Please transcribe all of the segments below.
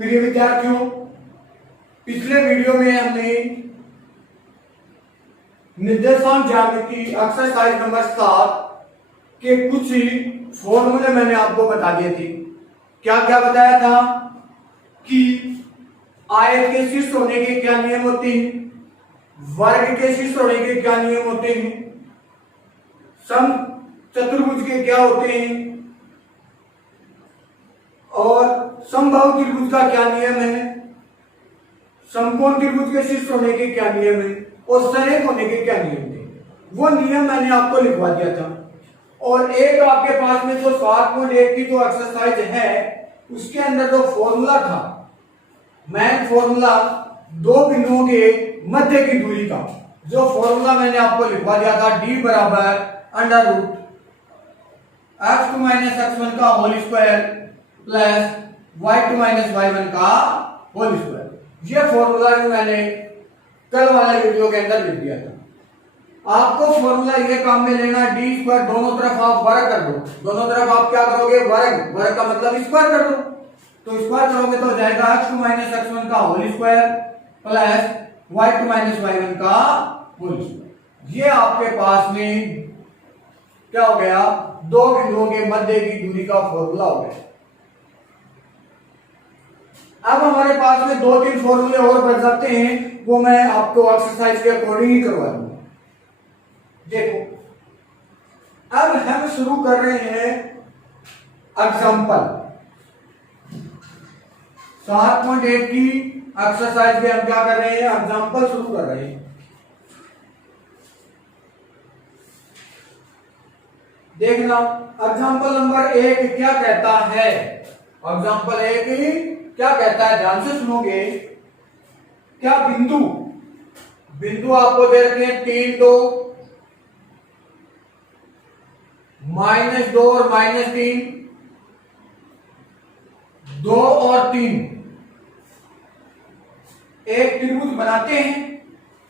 प्रिय विद्यार्थियों, पिछले वीडियो में हमने निर्देशांक ज्यामिति एक्सरसाइज नंबर 7 के कुछ ही फॉर्मूले मैंने आपको बता दिए थे। क्या क्या बताया था कि आयत के शीर्ष होने के क्या नियम होते हैं, वर्ग के शीर्ष होने के क्या नियम होते हैं, सम चतुर्भुज के क्या होते हैं और समबाहु त्रिभुज का क्या नियम है, समकोण त्रिभुज के शीर्ष होने के क्या नियम है और संरेख होने के क्या नियम थे। वो नियम मैंने आपको लिखवा दिया था। और एक आपके पास में जो 7.1 की जो एक्सरसाइज है उसके अंदर जो फॉर्मूला था, मैन फॉर्मूला दो बिंदुओं के मध्य की दूरी का, जो फॉर्मूला मैंने आपको लिखवा दिया था, d बराबर under root x2 minus x1 का whole square plus y2 minus y1 का होल स्क्वायर। ये फॉर्मूला भी मैंने कल वाले वीडियो के अंदर लिख दिया था। आपको फॉर्मूला ये काम में लेना, डी स्क्वायर दोनों तरफ आप वर्ग कर दो, दोनों तरफ आप क्या करोगे, वर्ग, वर्ग का मतलब स्क्वायर कर दो। तो स्क्वायर करोगे तो जाएगा x2 माइनस x1 का whole square plus y2 minus y1 का होल स्क्वायर। ये आपके पास में क्या हो गया, दो बिंदुओं के मध्य की दूरी का फॉर्मूला हो गया। अब हमारे पास में दो तीन फॉर्मूले और बच जाते हैं, वो मैं आपको एक्सरसाइज के अकॉर्डिंग ही करवा दूंगा। देखो, अब हम शुरू कर रहे हैं एग्जांपल 7.1 की एक्सरसाइज में हम क्या कर रहे हैं, एग्जांपल शुरू कर रहे हैं। देखना एग्जांपल नंबर 1 क्या कहता है, एग्जांपल 1 क्या कहता है, ध्यान से सुनोगे। क्या बिंदु बिंदु आपको दे रखे हैं 3 2 -2 और -3, 2 और 3 एक त्रिभुज बनाते हैं,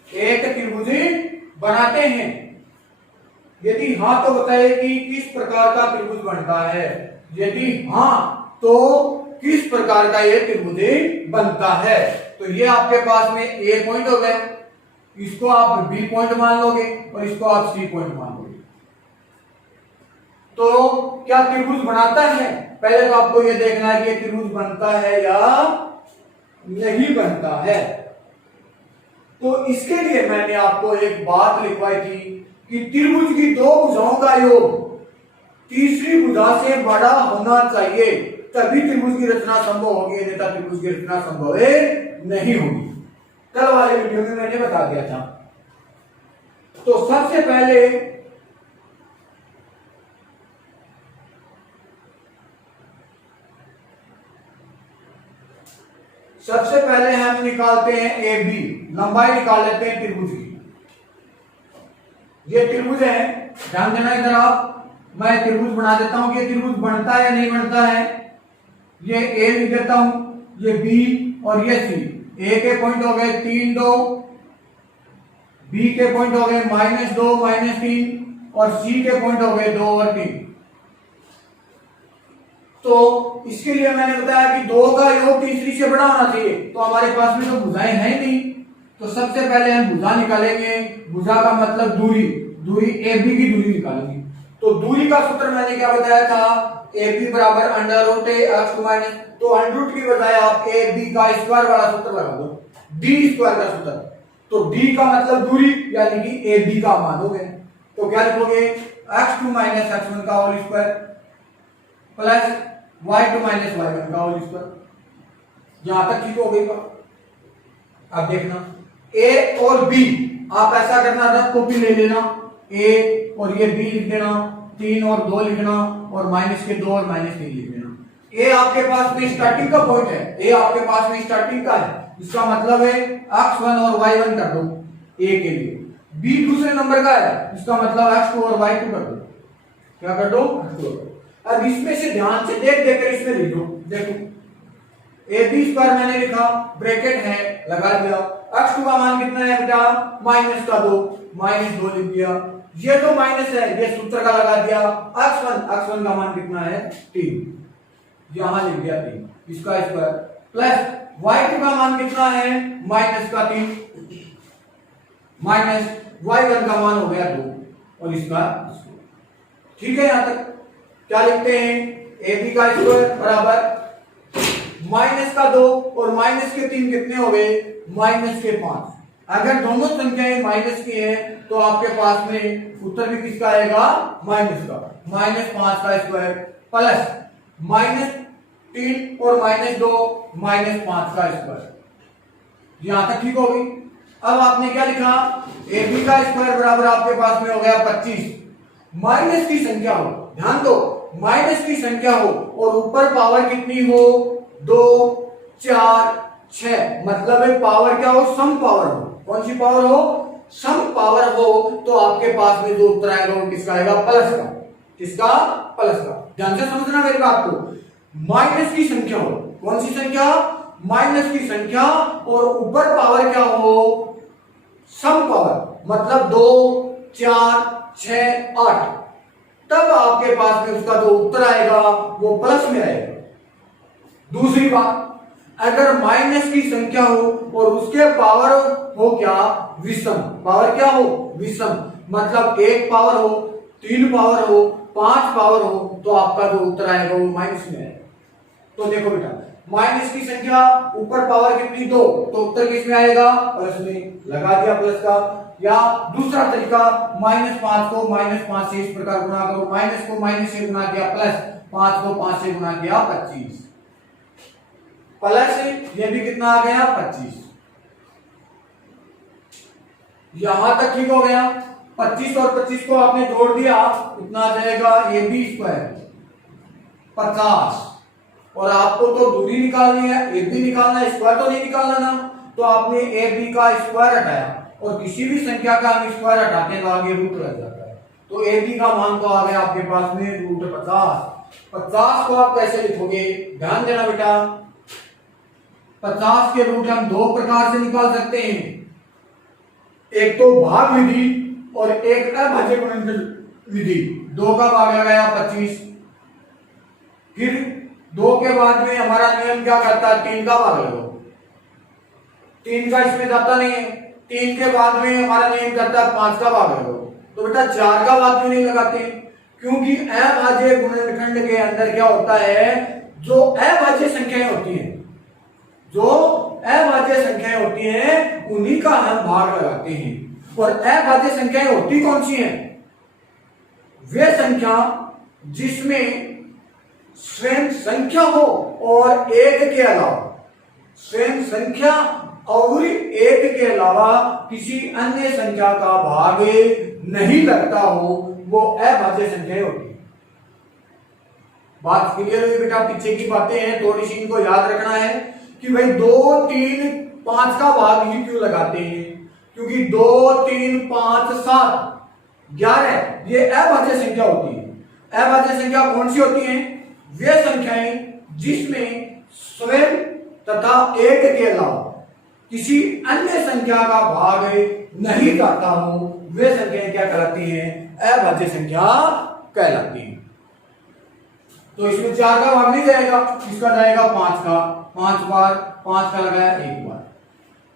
एक त्रिभुज बनाते हैं। यदि हां तो बताइए कि किस प्रकार का त्रिभुज बनता है, यदि हां तो किस प्रकार का यह त्रिभुज बनता है। तो ये आपके पास में ए पॉइंट हो गया, इसको आप बी पॉइंट मान लोगे और इसको आप सी पॉइंट मान लोगे। तो क्या त्रिभुज बनाता है, पहले तो आपको यह देखना है कि त्रिभुज बनता है या नहीं बनता है। तो इसके लिए मैंने आपको एक बात लिखवाई थी कि त्रिभुज की दो भुजाओं का योग तीसरी भुजा से बड़ा होना चाहिए, तभी त्रिभुज की रचना संभव होगी, अन्यथा त्रिभुज की रचना संभव नहीं होगी। कल वाले वीडियो में मैंने बता दिया था। तो सबसे पहले हम निकालते हैं ए बी, लंबाई निकाल लेते हैं त्रिभुज की। ये त्रिभुज है, ध्यान देना इधर आप, मैं त्रिभुज बना देता हूं कि त्रिभुज बनता है या नहीं बनता है। ये ए लिख देता हूं, ये बी और ये सी। ए के पॉइंट हो गए 3 2, बी के पॉइंट हो गए -2 -3 और सी के पॉइंट हो गए 2 और 3। तो इसके लिए मैंने बताया कि 2 का योग तीसरी से बड़ा होना चाहिए। तो हमारे पास में तो भुजाएं हैं नहीं, तो सबसे पहले हम भुजा निकालेंगे। भुजा का मतलब दूरी, दूरी ए बी की दूरी निकालेंगे। तो दूरी का सूत्र मैंने क्या बताया था, ए बी बराबर अंडर रूट x2 माइनस, तो अंडर रूट की बजाय आप ए बी का स्क्वायर वाला सूत्र लगा दो, डी स्क्वायर का सूत्र। तो डी का मतलब दूरी, यानी कि ए बी का मानोगे। तो क्या लिखोगे, x2 माइनस x1 का whole square plus y2 minus y1 का होल स्क्वायर। यहां तक ठीक हो गई बात। अब देखना ए और बी, आप ऐसा करना, रफ कॉपी ले लेना, ए और ये बी लिख देना, 3 और 2 लिखना और माइनस के 2 और -3 लिख देना। ए आपके पास में स्टार्टिंग का पॉइंट है, ए आपके पास में स्टार्टिंग का है, इसका मतलब है x1 और y1 कर दो ए के लिए। बी दूसरे नंबर का है, इसका मतलब x2 और y2 कर दो। क्या कर दो, अब इसमें से ध्यान से देख देकर इसमें लिख दो। देखो ए बी स्क्वायर मैंने लिखा, ब्रैकेट है लगा दिया, x2 का मान कितना है बेटा, -2 लिख दिया। ये तो माइनस है, ये सूत्र का लगा दिया। x1 का मान कितना है 3, यहां लिख दिया 3, इसका स्क्वायर प्लस y2 का मान कितना है माइनस का 3 माइनस y1 का मान हो गया 2 और इसका ठीक है। यहां तक क्या लिखते हैं ab का स्क्वायर बराबर माइनस का 2 और माइनस के 3 कितने हो गए माइनस के 5। अगर दोनों संख्याएं माइनस की हैं तो आपके पास में उत्तर भी किसका आएगा माइनस का। माइनस 5 का स्क्वायर प्लस माइनस 3 और माइनस 2 माइनस 5 का स्क्वायर। यहां तक ठीक होगी। अब आपने क्या लिखा ab का स्क्वायर बराबर आपके पास में हो गया 25। माइनस की संख्या हो, ध्यान दो माइनस की संख्या हो और ऊपर पावर कितनी हो 2 4 6 मतलब है पावर क्या हो सम पावर हो। कौन सी पावर हो सम पावर हो तो आपके पास में जो उत्तर आएगा वो किसका आएगा प्लस का। किसका प्लस का। ध्यान से समझना मेरी बात को। माइनस की संख्या हो, कौन सी संख्या माइनस की संख्या और ऊपर पावर क्या हो सम पावर मतलब 2 4 6 8 तब आपके पास में उसका जो उत्तर आएगा वो प्लस में आएगा। दूसरी बात अगर माइनस की संख्या हो और उसके पावर हो क्या विषम। पावर क्या हो विषम मतलब 1 पावर हो 3 पावर हो 5 पावर हो तो आपका जो उत्तर आएगा वो माइनस में आएगा। तो देखो बेटा माइनस की संख्या ऊपर पावर कितनी 2 तो उत्तर किस में आएगा प्लस में। लगा दिया प्लस का। या दूसरा तरीका -5 को -5 से इस प्रकार गुणा करो। माइनस को माइनस से गुणा किया प्लस 5 को 5 से गुणा किया 25 प्लस ये भी कितना आ गया 25। यहां तक ठीक हो गया। 25 और 25 को आपने जोड़ दिया कितना आ जाएगा ab स्क्वायर 50 और आपको तो दूरी निकालनी है ab निकालना है स्क्वायर तो नहीं निकालना ना। तो आपने ab का स्क्वायर हटाया और किसी भी संख्या का हम स्क्वायर हटाते हैं तो आगे रूट लग जाता है। तो ab का मान तो आ गया आपके पास में रूट 50। 50 को आप कैसे लिखोगे ध्यान देना बेटा। 50 के रूट हम दो प्रकार से निकाल सकते हैं। एक तो भाग विधि और एक अभाज्य गुणनफल विधि। 2 का भाग आ गया 25। फिर 2 के बाद में हमारा नियम क्या करता है 3 का भाग लगाओ। 3 का इसमें जाता नहीं है। 3 के बाद में हमारा नियम करता है 5 का भाग लगाओ। तो बेटा 4 का भाग भी नहीं लगाते क्योंकि अभाज्य गुणनखंड के अंदर क्या होता है जो अभाज्य संख्याएं होती हैं जो अभाज्य संख्याएं होती हैं उन्हीं का हम भाग लगाते हैं। और अभाज्य संख्याएं होती कौन सी हैं वे संख्या जिसमें स्वयं संख्या हो और एक के अलावा स्वयं संख्या और एक के अलावा किसी अन्य संख्या का भाग नहीं लगता हो वो अभाज्य संख्याएं होती है। बात क्लियर हुई बेटा। पीछे की बातें हैं थोड़ी सी इनको याद रखना है कि भाई 2 3 5 का भाग ही क्यों लगाते हैं क्योंकि 2 3 5 7 11 ये अभाज्य संख्या होती है। अभाज्य संख्या कौन सी होती है वे संख्याएं जिसमें स्वयं तथा एक के अलावा किसी अन्य संख्या का भाग नहीं जाता हो वे संख्याएं क्या कहलाती हैं अभाज्य संख्या कहलाती हैं। तो इसमें 4 का भाग नहीं जाएगा इसका जाएगा 5 का 5 बार 5 का लगाया 1 बार।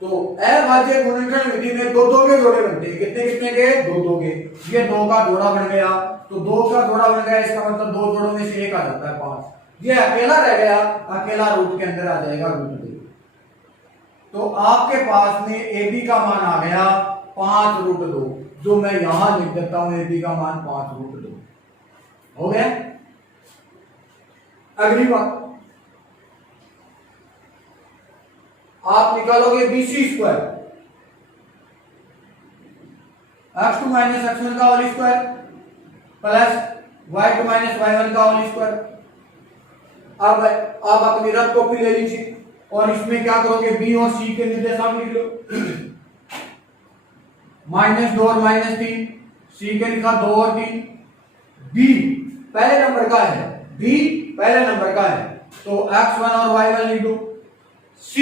तो अभाज्य गुणनखंड विधि में 2 2 के जोड़े बनते हैं। कितने कितने के 2 2 के। ये 2 का जोड़ा बन गया तो 2 का जोड़ा बन गया इसका मतलब 2 जोड़ों में से 1 आ जाता है 5। ये अकेला रह गया अकेला रूट के अंदर आ जाएगा रूट 2। तो आपके पास में ab का मान आ गया 5 रूट 2 जो मैं यहां लिख देता हूं ab का मान 5 रूट 2 हो गया। अगली बात आप निकालोगे bc square x2 minus x1 का whole square plus y2 minus y1 का होल स्क्वायर। अब आप अपनी रफ कॉपी ले लीजिए और इसमें क्या करोगे b और c के निर्देशांक लिख लो। -2 और -3 c के लिखा 2 और 3। b पहले नंबर का है b पहले नंबर का है तो x1 और y1 लिख दो। c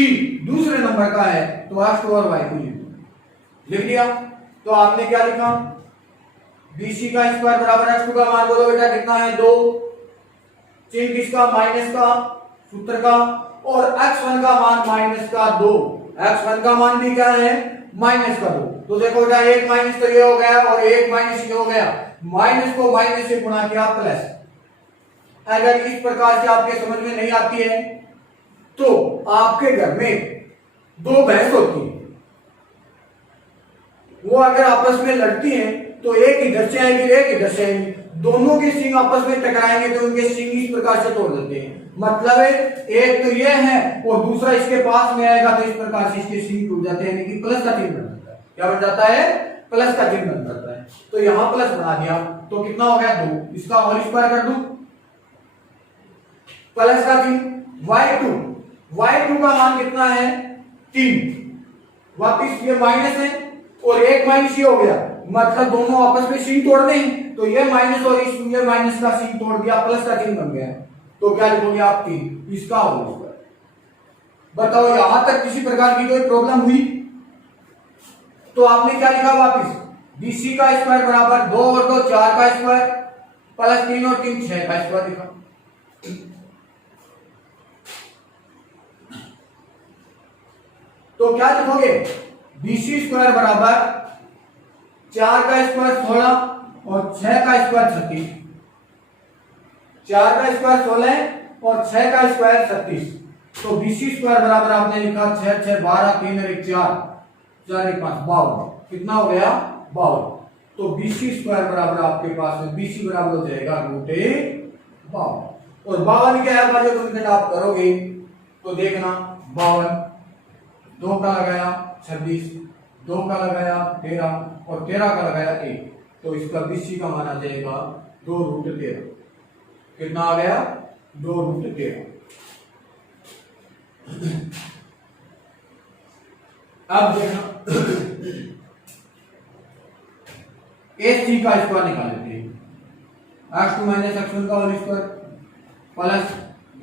दूसरे नंबर का है तो x2 और y2 लिख दो। लिख लिया तो आपने क्या लिखा bc का स्क्वायर बराबर x2 का मान बोलो बेटा कितना है 2। चिन्ह किसका माइनस का सूत्र का और x1 का मान माइनस का 2, x1 का मान भी क्या है माइनस का 2। तो देखो बेटा एक माइनस तो ये हो गया और एक माइनस ये हो गया, माइनस को माइनस से गुणा किया प्लस। अगर इस प्रकार से आपके समझ में नहीं आती है तो आपके घर में दो भैंस होती है, वो अगर आपस में लड़ती हैं तो एक इधर से आएगी एक इधर से आएगी, दोनों के सींग आपस में टकराएंगे तो उनके सींग इस प्रकार से तोड़ देते हैं। मतलब है एक तो ये है और दूसरा इसके पास में आएगा तो इस प्रकार से इसके सींग टूट जाते हैं, यानी कि प्लस का चिन्ह बन जाता है। क्या बन जाता है प्लस का चिन्ह बन जाता है। तो यहां प्लस बना दिया तो कितना हो गया 2, इसका और स्क्वायर कर दूं प्लस का चिन्ह y2 का मान कितना है 3, वापिस ये माइनस है और एक माइनस ये हो गया, मतलब दोनों आपस में सींग तोड़ने हैं तो ये माइनस और ये माइनस का सींग तोड़ दिया, प्लस का चिन्ह बन गया। तो क्या लिखोगे आप 3, इसका होल स्क्वायर। बताओ यहां तक किसी प्रकार की कोई प्रॉब्लम हुई? तो आपने क्या लिखा वापिस BC का स्क्वायर बराबर 2 और 2 4 का स्क्वायर प्लस 3 और 3 6 का स्क्वायर लिखा। तो क्या लिखोगे BC स्क्वायर बराबर 4 का स्क्वायर 16 और 6 का स्क्वायर 36, 4 का स्क्वायर 16 और 6 का स्क्वायर 36। तो BC स्क्वायर बराबर आपने लिखा 6 6 12 3 और 1 4 4 1 5 52, कितना हो गया 52। तो BC स्क्वायर बराबर आपके पास में BC बराबर हो जाएगा √52 और 52 क्या है जो तुम आप करोगे तो देखना 52 2 का लगाया 26, 2 का लगाया 13 और 13 का लगाया 1, तो इसका BC का मान आ जाएगा 2√13। कितना आ गया 2√13। अब देखना AC का स्क्वायर निकाल लेते हैं, x2 माइनस x1 का whole square plus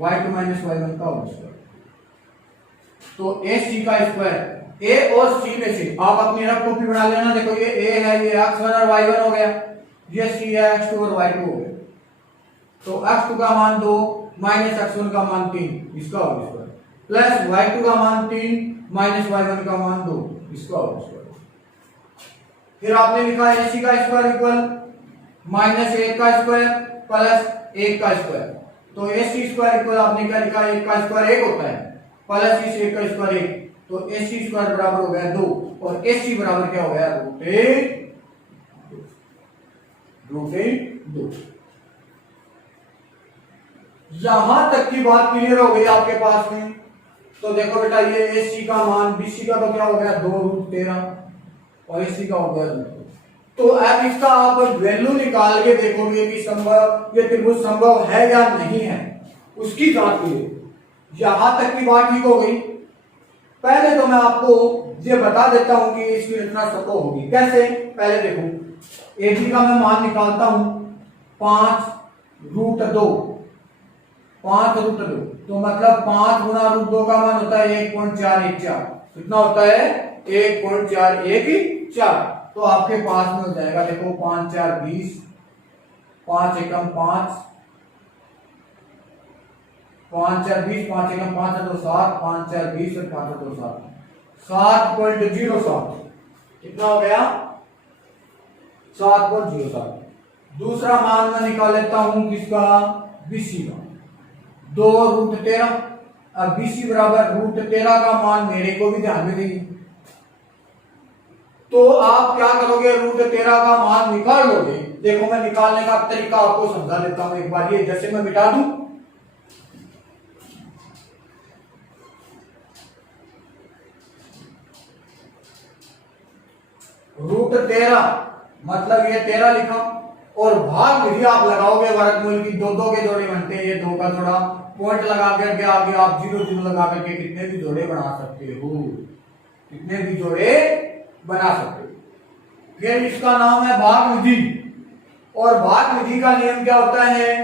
y2 minus y1 का होल स्क्वायर। तो AC का स्क्वायर A और C में से आप अपनी रफ कॉपी बना लेना। देखो ये A है, ये x1 और y1 हो गया, ये C है x2 और y2 हो गया। तो x2 का मान 2 माइनस x1 का मान 3, इसका होल स्क्वायर प्लस y2 का मान 3 माइनस y1 का मान 2, इसका होल स्क्वायर। फिर आपने लिखा AC का स्क्वायर इक्वल माइनस 1 का स्क्वायर प्लस 1 का स्क्वायर। तो AC स्क्वायर इक्वल आपने क्या लिखा 1 का स्क्वायर 1 होता है प्लस इस 1 का स्क्वायर 1, तो AC स्क्वायर बराबर हो गया 2 और AC बराबर क्या हो गया √2। यहां तक की बात क्लियर हो गई आपके पास में। तो देखो बेटा ये AC का मान BC का तो क्या हो गया 2√13 और AC का हो गया √2। तो अब इसका आप वैल्यू निकाल के देखोगे कि संभव ये त्रिभुज संभव है या नहीं है, उसकी जांच कीजिए। यहां तक की बात ठीक हो गई। पहले तो मैं आपको ये बता देता हूं कि इसकी रचना संभव होगी कैसे। पहले देखो AB का मैं मान निकालता हूं 5√2, 5√2 तो मतलब 5 गुना √2 का मान होता है 1.414। कितना होता है 1.414। तो आपके पास में हो जाएगा देखो 5 4 20, 5 एकम 5, 5 4 20, 5 एकम 5 2 7, 5 4 20 और 5 2 7, 7.07। कितना हो गया 7.07। दूसरा मान मैं निकाल लेता हूं किसका BC का 2√13। अब BC बराबर √13 का मान मेरे को भी ध्यान में देंगे। तो आप क्या करोगे √13 का मान निकाल लोगे। देखो मैं निकालने का तरीका आपको समझा देता हूं एक बार। ये जैसे मैं मिटा दूं √13 मतलब ये 13 लिखा और भाग विधि आप लगाओगे वर्गमूल की, 2 2 के जोड़े बनते हैं, ये 2 का जोड़ा पॉइंट लगा करके आगे आप 0 0 लगा करके कितने भी जोड़े बना सकते हो, कितने भी जोड़े बना सकते हो। फिर इसका नाम है भाग विधि। और भाग विधि का नियम क्या होता है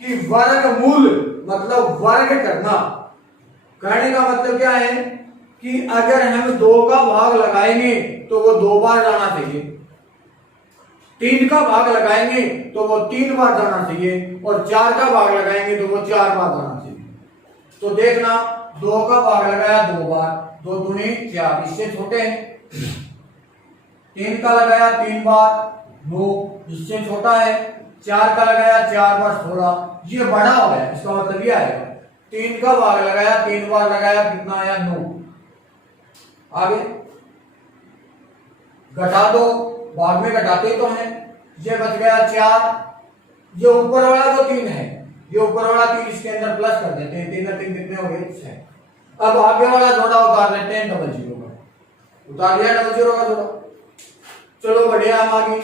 कि वर्गमूल मतलब वर्ग करना। करने का मतलब क्या है कि अगर हम 2 का भाग लगाएंगे तो वो 2 बार जाना चाहिए, 3 का भाग लगाएंगे तो वो 3 बार जाना चाहिए और 4 का भाग लगाएंगे तो वो 4 बार जाना चाहिए। तो देखना 2 का भाग लगाया 2 बार, 2 दूनी 4, इससे छोटे हैं। 3 का लगाया 3 बार 9, इससे छोटा है। 4 का लगाया 4 बार 16, ये बड़ा हो गया, इसका मतलब ये आएगा। 3 का भाग लगाया 3 बार लगाया, कितना आया 9। आगे घटा दो, भाग में घटाते तो हैं, ये बच गया 4। ये ऊपर वाला जो 3 है, ये ऊपर वाला 3 इसके अंदर प्लस कर देते हैं, 3 और 3 कितने हो गए 6। अब आगे वाला जोड़ा उतार लेते हैं डबल जीरो का, उतार लिया डबल जीरो का जोड़ा। चलो बढ़िया, हम आगे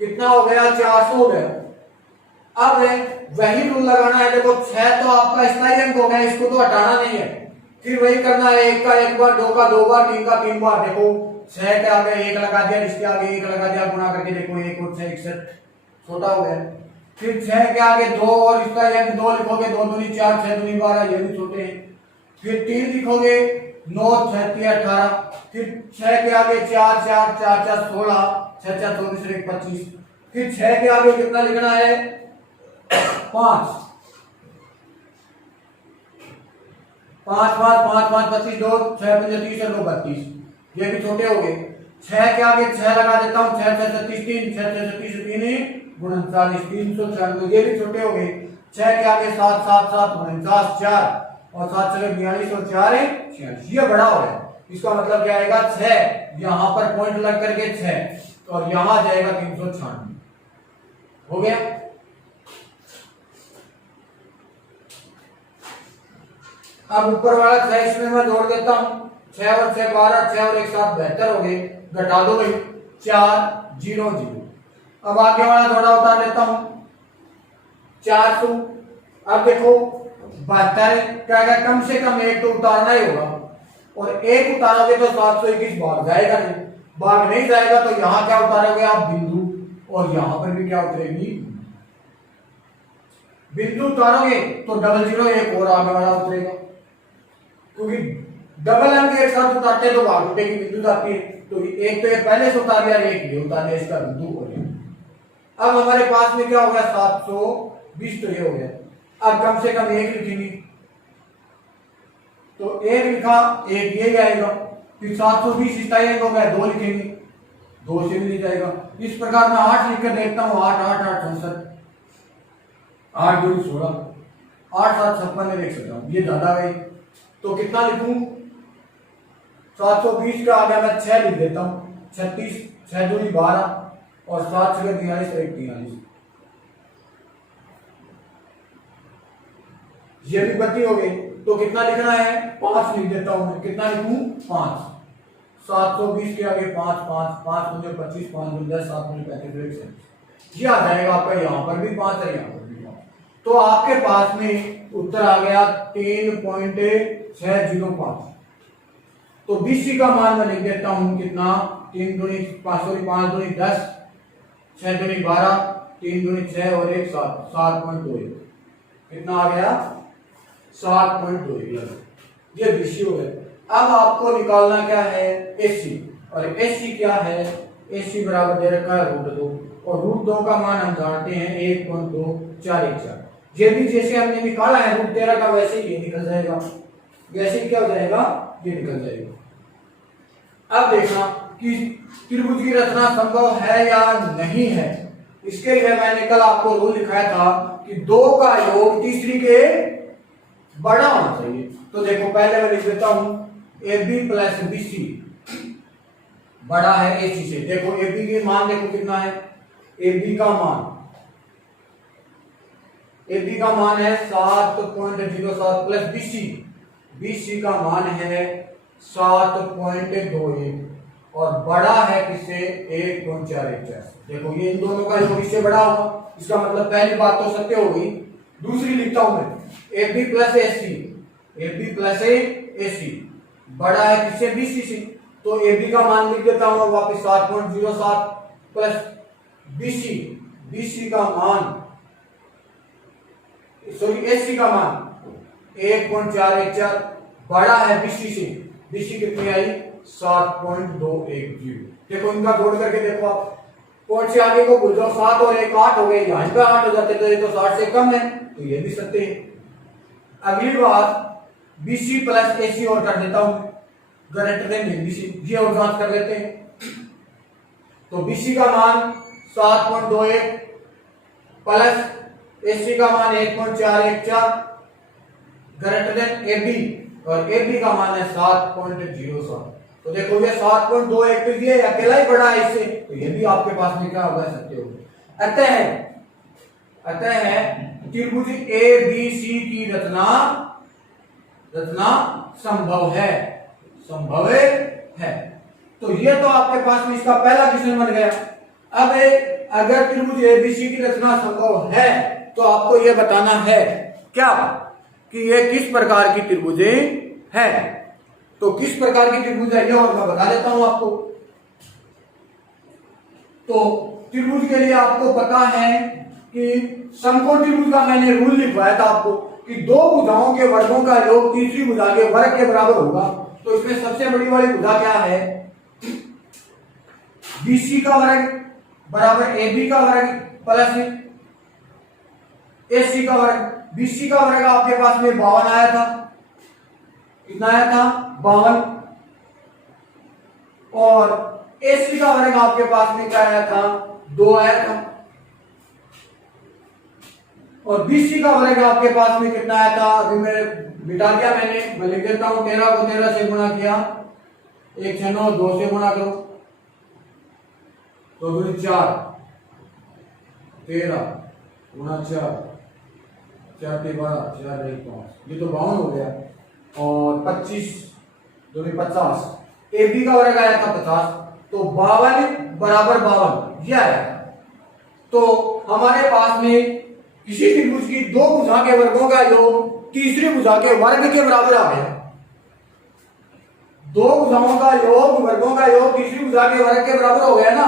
कितना हो गया 400 हो गया। अब वही रूल लगाना है, देखो 6 तो आपका स्थायी अंक हो गया, इसको तो हटाना नहीं है। फिर वही करना है, 1 का 1 बार, 2 का 2 बार, 3 का 3 बार। देखो 6 के आगे 1 लगा दिया, इसके आगे 1 लगा दिया, गुणा करके देखो 1 और 6 61, छोटा हो गया। फिर 6 के आगे 2 और इसका अंक 2 लिखोगे, 2 दूनी 4, 6 दूनी 12, ये भी छोटे हैं। फिर 3 लिखोगे, 9 6 3 18। फिर 6 के आगे 4 4 4 4 16, 6 4 24 1 25। फिर 6 के आगे कितना लिखना है 5 5 5 5 5 25, 2 6 5 30 और 2 32, ये भी छोटे हो गए। 6 के आगे 6 लगा देता हूं, 6 6 36 3, 6 6 36 3 39 396, ये भी छोटे हो गए। 6 के आगे 7 7 7 49 4 और 7 6 42 और 4 है 46, ये बड़ा हो गया। इसका मतलब क्या आएगा 6, यहां पर पॉइंट लग करके 6 और यहां जाएगा 396, हो गया। अब ऊपर वाला 6 इसमें मैं जोड़ देता हूं, 6 और 6 12, 6 और 1 7 72 हो गए। घटा दो भाई 4 0 0। अब आगे वाला जोड़ा उतार लेता हूं 400। अब देखो 72 क्या है, कम से कम एक तो उतारना ही होगा, और एक उतारोगे तो 721 भाग जाएगा नहीं, भाग नहीं जाएगा तो यहां क्या उतारोगे आप बिंदु, और यहां पर भी क्या उतरेगी बिंदु उतारोगे तो डबल जीरो एक और आगे वाला उतरेगा, क्योंकि डबल अंक एक साथ उतारते तो भाग उठेगी, बिंदु जाती है। तो एक तो ये पहले से उतार लिया, एक ये उतार लिया, इसका बिंदु हो गया। अब हमारे पास में क्या हो गया 720, तो ये हो गया। अब कम से कम एक लिखेंगे, तो एक लिखा, एक ये आएगा। फिर 720 स्थायी अंक हो गया, 2 लिखेंगे, 2 से भी लिख जाएगा। इस प्रकार मैं 8 लिख कर देखता हूं, 8 8 8 64, 8 2 16, 8 7 56 लिख सकता हूं, ये ज्यादा है। तो कितना लिखूं 720 का आगे मैं 6 लिख देता हूं, 36 6 दूनी 12 और 7 6 43 1 43, ये भी 32 हो गई। तो कितना लिखना है 5 लिख देता हूं मैं, कितना लिखूं 5। 720 के आगे 5 5 5 मुझे 25 5 मुझे 10 7 मुझे 35 ये आ जाएगा आपका, यहां पर भी 5 है, यहां पर भी 5। तो आपके पास में उत्तर आ गया 3.605। तो BC का मान मैं लिख देता हूं कितना, 3 दूनी 5 दूनी 10, 6 दूनी 12, 3 दूनी 6 और 1 7, 7.21, कितना आ गया 7.21, ये BC हो गया। अब आपको निकालना क्या है AC, और AC क्या है, AC बराबर दे रखा है √2, और √2 का मान हम जानते हैं 1.2414। ये भी जैसे हमने निकाला है √13 का, वैसे ही ये निकल जाएगा, वैसे ही क्या हो जाएगा, ये निकल जाएगा। अब देखना कि त्रिभुज की रचना संभव है या नहीं है। इसके लिए मैंने कल आपको रूल लिखाया था कि 2 का योग तीसरी के बड़ा होना चाहिए। तो देखो पहले मैं लिख देता हूं AB प्लस BC बड़ा है AC से। देखो AB की मान देखो कितना है, AB का मान है 7.07 प्लस BC का मान है 7.21 और बड़ा है किससे 1.414। देखो ये इन दोनों का योग इससे बड़ा होगा, इसका मतलब पहली बात तो सत्य होगी। दूसरी लिखता हूं मैं AB प्लस AC बड़ा है किससे BC से। तो AB का मान लिख देता हूं वापस 7.07 प्लस BC का मान, सॉरी AC का मान 1.414 बड़ा है BC से। BC कितनी आई 7.210। देखो इनका जोड़ करके देखो आप, पॉइंट से आगे को भूल जाओ, 7 और 1 8 हो गए, यहाँ पे 8 हो जाते तो ये तो 60 से कम है, तो ये भी सत्य है। अगली बात BC प्लस AC और कर देता हूं, ग्रेटर देन BC, ये और जांच कर लेते हैं। तो BC का मान 7.21 प्लस AC का मान 1.414 ग्रेटर देन AB, और AB का मान है 7.07। तो देखो ये 7.21 तो ये अकेला ही बड़ा है इससे, तो ये भी आपके पास में क्या होगा, सत्य होगा। अतः त्रिभुज ABC की रचना संभव है। तो ये तो आपके पास में इसका पहला क्वेश्चन बन गया। अब अगर त्रिभुज ABC की रचना संभव है तो आपको ये बताना है क्या कि ये किस प्रकार की त्रिभुज है। तो किस प्रकार की त्रिभुज है ये और मैं बता देता हूं आपको। तो त्रिभुज के लिए आपको पता है कि समकोण त्रिभुज का मैंने रूल लिखवाया था आपको कि दो भुजाओं के वर्गों का योग तीसरी भुजा के वर्ग के बराबर होगा। तो इसमें सबसे बड़ी वाली भुजा क्या है, BC का वर्ग बराबर AB का वर्ग प्लस AC का वर्ग। BC का वर्ग आपके पास में 52 आया था, कितना आया था, 52, और AC का वर्ग आपके पास में क्या आया था, 2 आया था, और BC का वर्ग आपके पास में कितना आया था, अभी मैं बिठा दिया मैं लिख देता हूं, 13 को 13 से गुणा किया, 1 6 9, 2 से गुणा करो तो 2 4, 13 गुणा 4, 4 3 12, 4 1 5, ये तो 52 हो गया, और 25 2 50, AB का वर्ग आया था 50, तो 52 बराबर 52 ये आया। तो हमारे पास में किसी त्रिभुज की दो भुजा के वर्गों का योग तीसरी भुजा के वर्ग के बराबर आ गया। दो भुजाओं का योग, वर्गों का योग तीसरी भुजा के वर्ग के बराबर हो गया ना।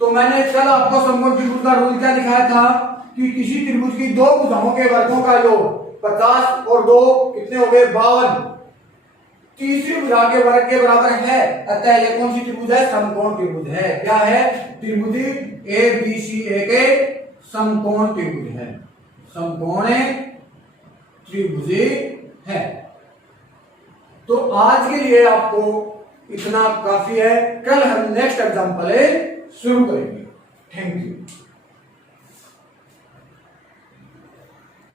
तो मैंने कल आपको समकोण त्रिभुज का रूल क्या दिखाया था कि किसी त्रिभुज की दो भुजाओं के वर्गों का योग 50 और 2 कितने हो गए, 52, तीसरी भुजा के वर्ग के बराबर है। अतः यह कौन सी त्रिभुज है, समकोण त्रिभुज है। क्या है, त्रिभुज ABC एक समकोण त्रिभुज है, समकोण त्रिभुज है। तो आज के लिए आपको इतना काफी है, कल हम नेक्स्ट एग्जांपल शुरू करेंगे। Thank you.